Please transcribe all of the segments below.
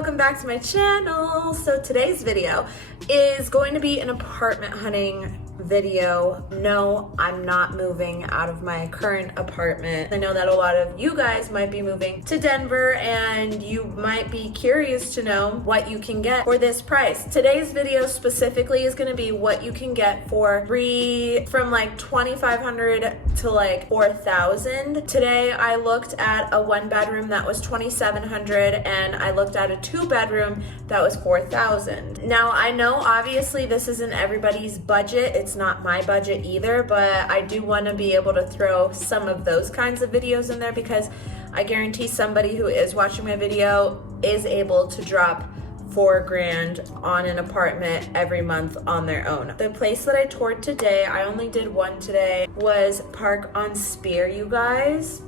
welcome back to my channel. So today's video is going to be an apartment hunting video. No, I'm not moving out of my current apartment. I know that a lot of you guys might be moving to Denver and you might be curious to know what you can get for this price. Today's video specifically is going to be what you can get for from like $2,500 to like $4,000. Today I looked at a one bedroom that was $2,700 and I looked at a two bedroom that was $4,000. Now I know obviously this isn't everybody's budget. It's not my budget either, but I do want to be able to throw some of those kinds of videos in there because I guarantee somebody who is watching my video is able to drop $4,000 on an apartment every month on their own. The place that I toured today, I only did one today, was Park on Spear, you guys.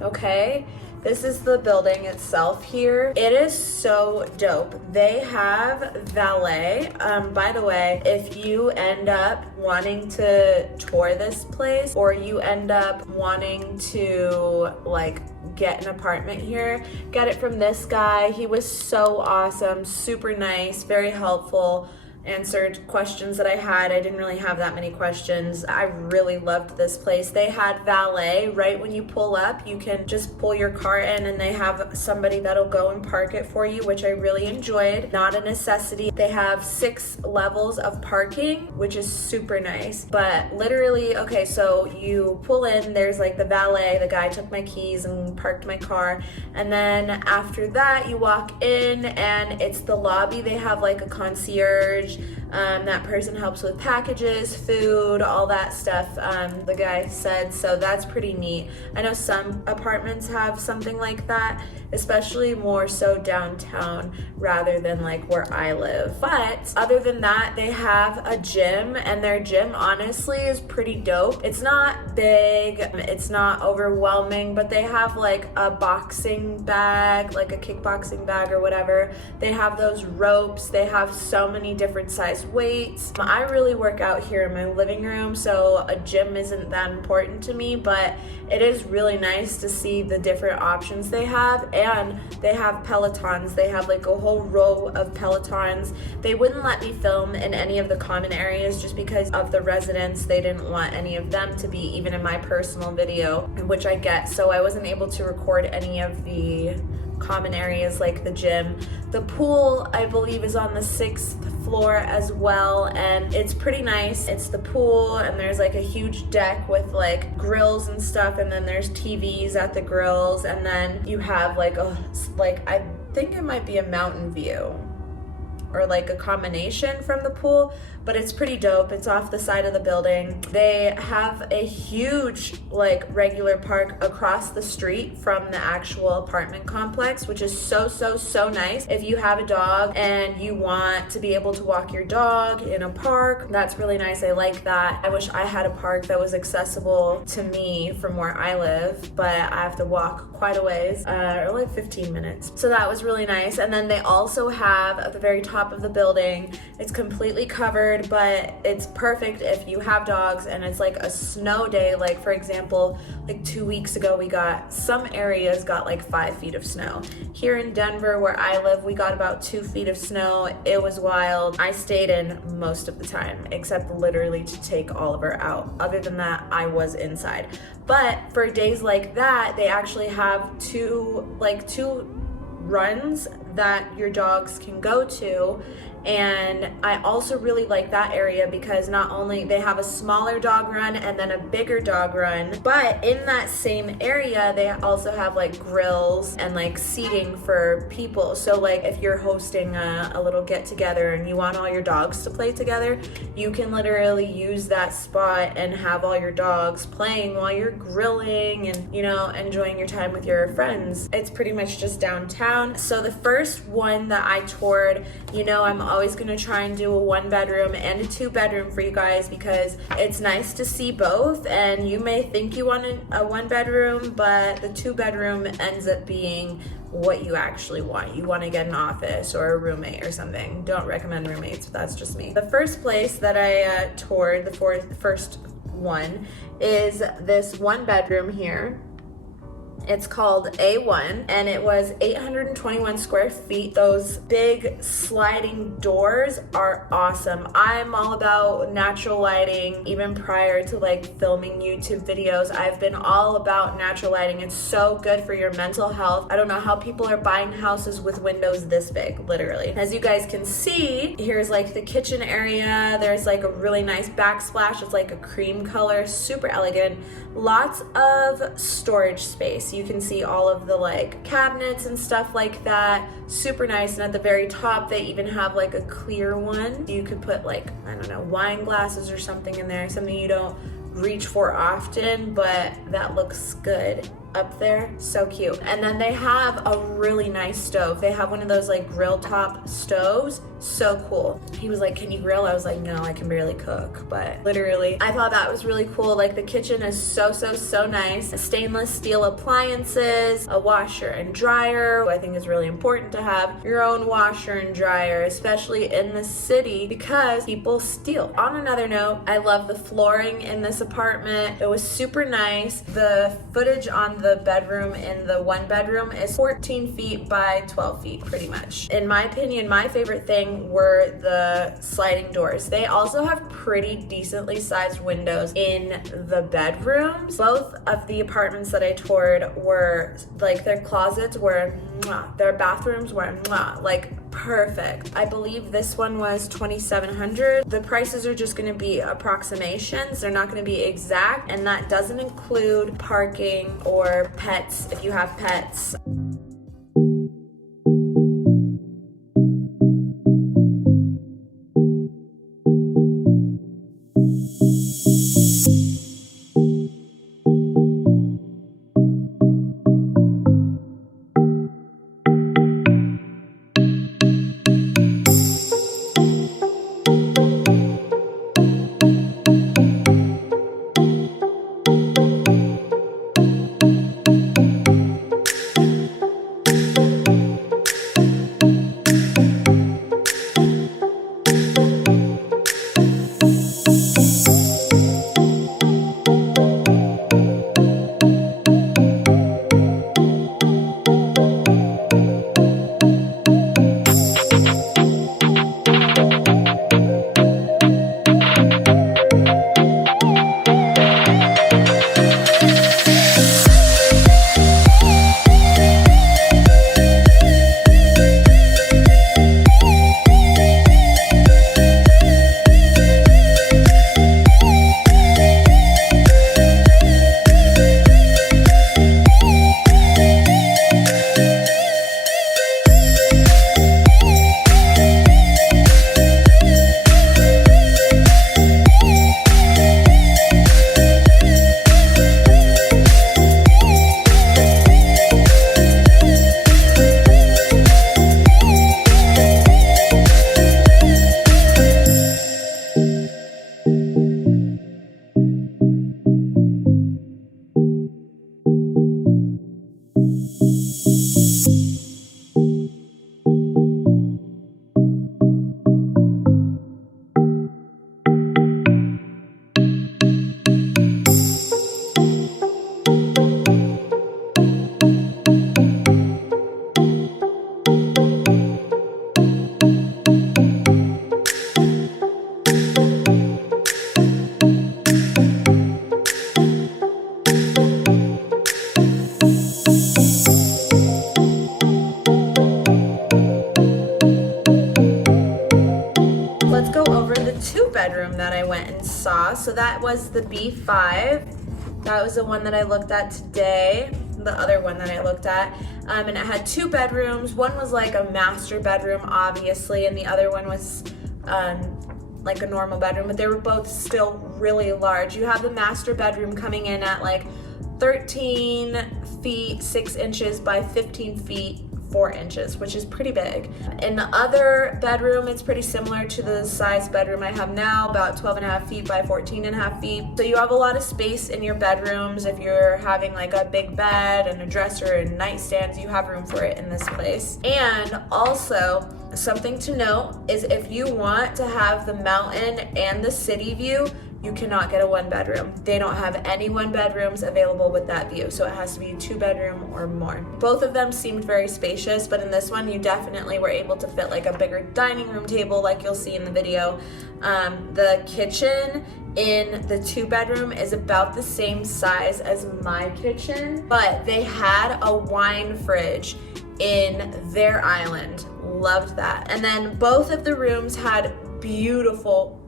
Okay. This is the building itself here. It is so dope. They have valet. By the way, if you end up wanting to tour this place or you end up wanting to like get an apartment here, get it from this guy. He was so awesome, super nice, very helpful. Answered questions that I had. I didn't really have that many questions. I really loved this place. They had valet right when you pull up. You can just pull your car in and they have somebody that'll go and park it for you, which I really enjoyed. Not a necessity. They have 6 levels of parking, which is super nice. But literally, okay, so you pull in, there's like the valet, the guy took my keys and parked my car. And then after that, you walk in and it's the lobby. They have like a concierge. That person helps with packages, food, all that stuff, the guy said, so that's pretty neat. I know some apartments have something like that, especially more so downtown rather than like where I live. But other than that, they have a gym and their gym honestly is pretty dope. It's not big, it's not overwhelming, but they have like a boxing bag, like a kickboxing bag or whatever. They have those ropes, they have so many different size weights. I really work out here in my living room, so a gym isn't that important to me, but it is really nice to see the different options they have. And they have Pelotons. They have like a whole row of Pelotons. They wouldn't let me film in any of the common areas just because of the residents. They didn't want any of them to be even in my personal video, which I get, so I wasn't able to record any of the common areas like the gym. The pool, I believe, is on the 6th floor as well, and it's pretty nice. It's the pool and there's like a huge deck with like grills and stuff, and then there's TVs at the grills, and then you have like I think it might be a mountain view or like a combination from the pool, but it's pretty dope. It's off the side of the building. They have a huge like regular park across the street from the actual apartment complex, which is so nice. If you have a dog and you want to be able to walk your dog in a park, that's really nice. I like that. I wish I had a park that was accessible to me from where I live, but I have to walk quite a ways, or like 15 minutes. So that was really nice. And then they also have at the very top of the building, it's completely covered, but it's perfect if you have dogs and it's like a snow day. Like for example, like 2 weeks ago, we got, some areas got like 5 feet of snow. Here in Denver where I live, we got about 2 feet of snow. It was wild. I stayed in most of the time, except literally to take Oliver out. Other than that, I was inside. But for days like that, they actually have two runs that your dogs can go to. And I also really like that area because not only they have a smaller dog run and then a bigger dog run, but in that same area they also have like grills and like seating for people. So like if you're hosting a little get together and you want all your dogs to play together, you can literally use that spot and have all your dogs playing while you're grilling and, you know, enjoying your time with your friends. It's pretty much just downtown. So the first one that I toured, you know, I'm always going to try and do a 1 bedroom and a 2 bedroom for you guys because it's nice to see both. And you may think you want a 1 bedroom, but the 2 bedroom ends up being what you actually want. You want to get an office or a roommate or something. Don't recommend roommates, but that's just me. The first place that I toured, the first one, is this 1 bedroom here. It's called A1 and it was 821 square feet. Those big sliding doors are awesome. I'm all about natural lighting. Even prior to like filming YouTube videos, I've been all about natural lighting. It's so good for your mental health. I don't know how people are buying houses with windows this big, literally. As you guys can see, here's like the kitchen area. There's like a really nice backsplash. It's like a cream color, super elegant. Lots of storage space. You can see all of the like cabinets and stuff like that. Super nice. And at the very top, they even have like a clear one. You could put like, I don't know, wine glasses or something in there, something you don't reach for often, but that looks good up there. So cute. And then they have a really nice stove. They have one of those like grill top stoves. So cool. He was like, can you grill? I was like, no, I can barely cook, but literally I thought that was really cool. Like the kitchen is so nice. Stainless steel appliances, a washer and dryer. I think it's really important to have your own washer and dryer, especially in the city because people steal. On another note, I love the flooring in this apartment. It was super nice. The footage on the bedroom in the one bedroom is 14 feet by 12 feet pretty much. In my opinion, my favorite thing were the sliding doors. They also have pretty decently sized windows in the bedrooms. Both of the apartments that I toured were like, their closets were mwah, their bathrooms were mwah, like perfect. I believe this one was $2,700. The prices are just going to be approximations. They're not going to be exact, and that doesn't include parking or pets if you have pets. bedroom that I went and saw. So that was the B5. That was the one that I looked at today, the other one that I looked at. And it had 2 bedrooms. One was like a master bedroom, obviously, and the other one was like a normal bedroom, but they were both still really large. You have the master bedroom coming in at like 13 feet 6 inches by 15 feet 4 inches, which is pretty big. In the other bedroom, it's pretty similar to the size bedroom I have now, about 12.5 feet by 14.5 feet. So you have a lot of space in your bedrooms. If you're having like a big bed and a dresser and nightstands, you have room for it in this place. And also, something to note is if you want to have the mountain and the city view, you cannot get a 1-bedroom. They don't have any 1-bedrooms available with that view, so it has to be a 2-bedroom or more. Both of them seemed very spacious, but in this one you definitely were able to fit like a bigger dining room table like you'll see in the video. The kitchen in the 2-bedroom is about the same size as my kitchen, but they had a wine fridge in their island. Loved that. And then both of the rooms had beautiful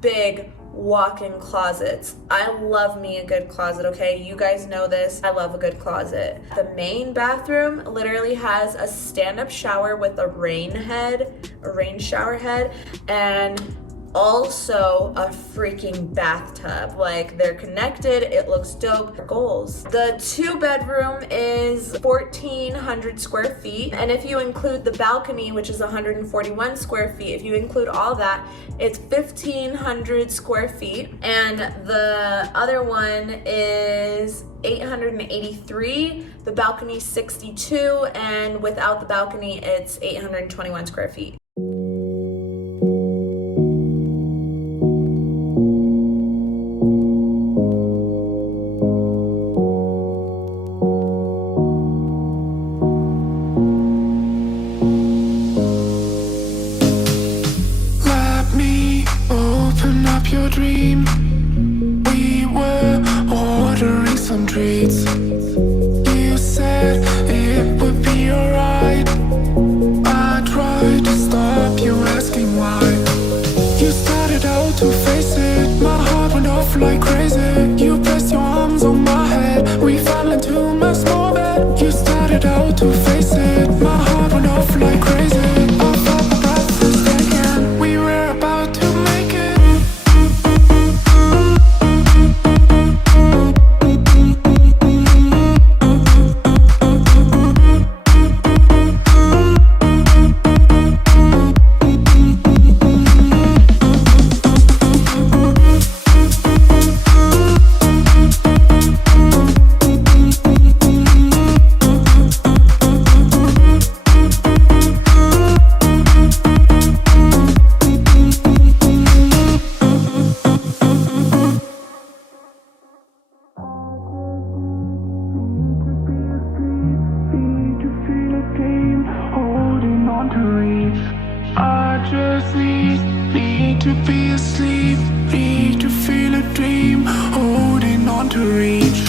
big walk-in closets. I love me a good closet, okay? You guys know this. I love a good closet. The main bathroom literally has a stand-up shower with a rain shower head, and also a freaking bathtub. Like, they're connected. It looks dope. Goals. The 2-bedroom is 1,400 square feet, and if you include the balcony, which is 141 square feet, if you include all that, it's 1,500 square feet. And the other one is 883. The balcony 62, and without the balcony, it's 821 square feet. Your dream. We were ordering some treats. You said it would be alright. I tried to stop you asking why. You started out to face it. My heart went off like crazy. You pressed your arms on my head. We fell into my small bed. You started out to face it. My heart went off like crazy. I felt my breath was taken. We were about to make it. Need to be asleep, need to feel a dream, holding on to reach.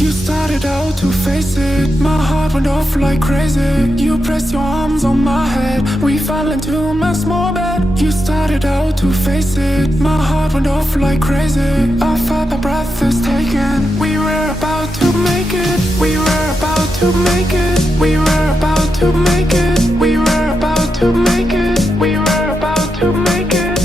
You started out to face it. My heart went off like crazy. You pressed your arms on my head. We fell into my small bed. You started out to face it. My heart went off like crazy. I felt my breath was taken. We were about to make it. We were about to make it. We were about to make it. We were about to make it. We were about to make it.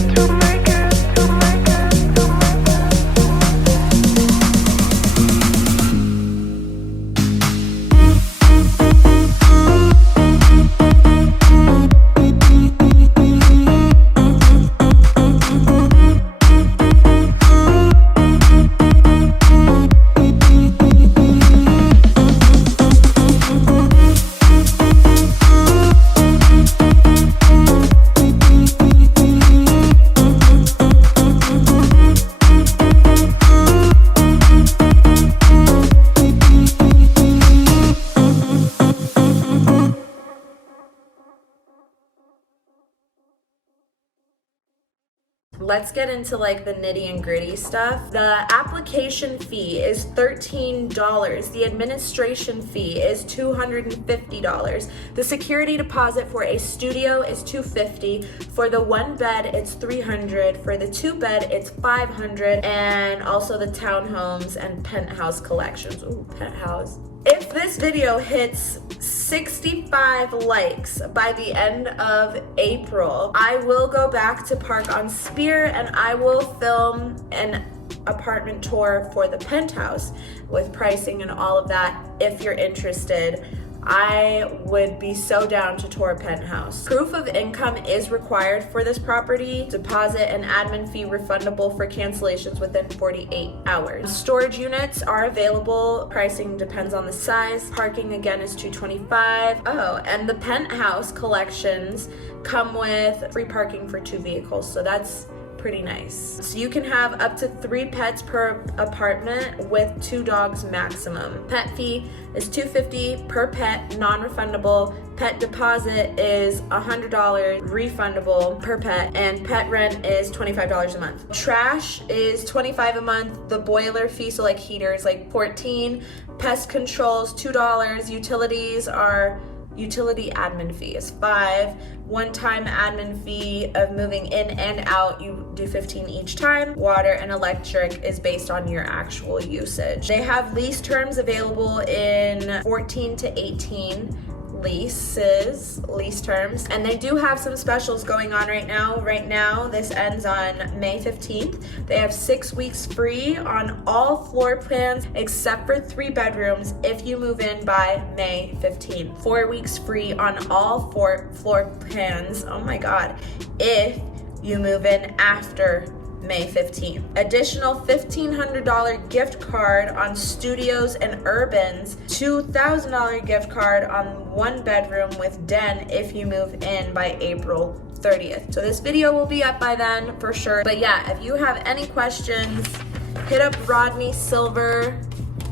Let's get into like the nitty and gritty stuff. The application fee is $13. The administration fee is $250. The security deposit for a studio is $250. For the 1-bed, it's $300. For the 2-bed, it's $500. And also the townhomes and penthouse collections. Ooh, penthouse. If this video hits 65 likes by the end of April, I will go back to Park on Spear and I will film an apartment tour for the penthouse with pricing and all of that. If you're interested, I would be so down to tour a penthouse. Proof of income is required for this property. Deposit and admin fee refundable for cancellations within 48 hours. Storage units are available. Pricing depends on the size. Parking again is $225. Oh, and the penthouse collections come with free parking for 2 vehicles. So that's pretty nice. So you can have up to 3 pets per apartment with 2 dogs maximum. Pet fee is $250 per pet, non-refundable. Pet deposit is $100 refundable per pet, and pet rent is $25 a month. Trash is $25 a month. The boiler fee, so like heaters, like $14. Pest controls $2. Utility admin fee is $5. One-time admin fee of moving in and out, you do $15 each time. Water and electric is based on your actual usage. They have lease terms available in 14 to 18 lease terms, and they do have some specials going on right now. This ends on May 15th. They have 6 weeks free on all floor plans except for 3 bedrooms if you move in by May 15th. 4 weeks free on all 4 floor plans, oh my god, if you move in after May 15th. Additional $1,500 gift card on studios and urbans, $2,000 gift card on 1 bedroom with den if you move in by April 30th. So this video will be up by then for sure. But yeah, if you have any questions, hit up Rodney Silver.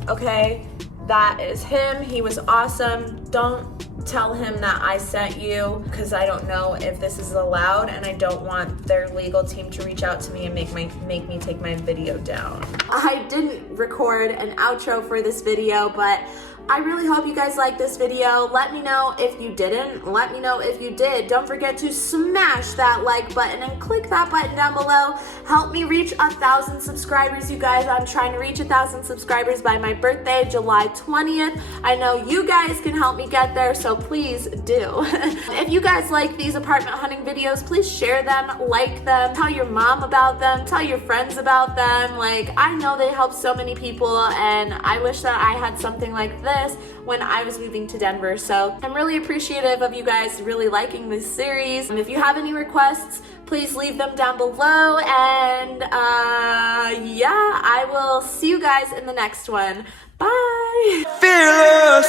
Okay, that is him. He was awesome. Don't tell him that I sent you, because I don't know if this is allowed, and I don't want their legal team to reach out to me and make me take my video down. I didn't record an outro for this video, but I really hope you guys liked this video. Let me know if you didn't. Let me know if you did. Don't forget to smash that like button and click that button down below. Help me reach 1,000 subscribers, you guys. I'm trying to reach 1,000 subscribers by my birthday, July 20th. I know you guys can help me get there, so please do. If you guys like these apartment hunting videos, please share them, like them, tell your mom about them, tell your friends about them. Like, I know they help so many people, and I wish that I had something like this when I was moving to Denver. So I'm really appreciative of you guys really liking this series. And if you have any requests, please leave them down below. And yeah, I will see you guys in the next one. Bye. Fearless.